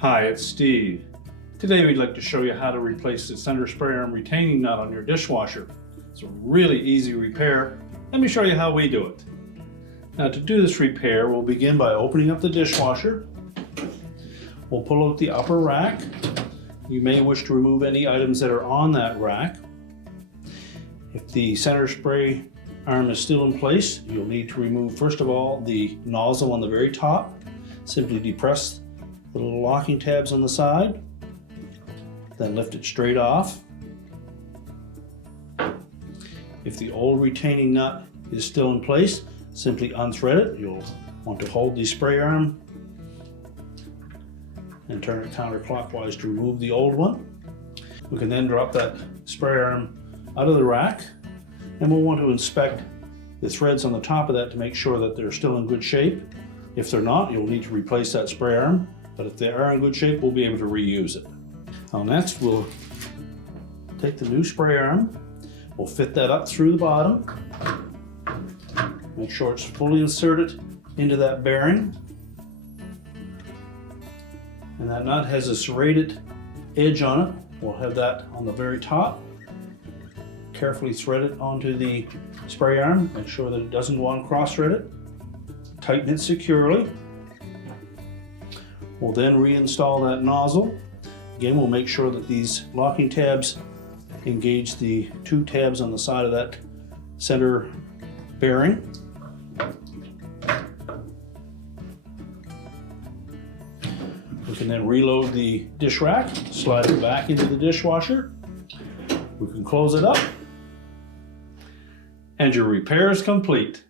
Hi, it's Steve. Today we'd like to show you how to replace the center spray arm retaining nut on your dishwasher. It's a really easy repair. Let me show you how we do it. Now to do this repair, we'll begin by opening up the dishwasher. We'll pull out the upper rack. You may wish to remove any items that are on that rack. If the center spray arm is still in place, you'll need to remove, first of all, the nozzle on the very top. Simply depress the little locking tabs on the side, then lift it straight off. If the old retaining nut is still in place, simply unthread it. You'll want to hold the spray arm and turn it counterclockwise to remove the old one. We can then drop that spray arm out of the rack, and we'll want to inspect the threads on the top of that to make sure that they're still in good shape. If they're not, you'll need to replace that spray arm, but if they are in good shape, we'll be able to reuse it. Now next, we'll take the new spray arm, we'll fit that up through the bottom, make sure it's fully inserted into that bearing, and that nut has a serrated edge on it. We'll have that on the very top. Carefully thread it onto the spray arm, make sure that it doesn't go on cross-thread it. Tighten it securely. We'll then reinstall that nozzle. Again, we'll make sure that these locking tabs engage the two tabs on the side of that center bearing. We can then reload the dish rack, slide it back into the dishwasher. We can close it up, and your repair is complete.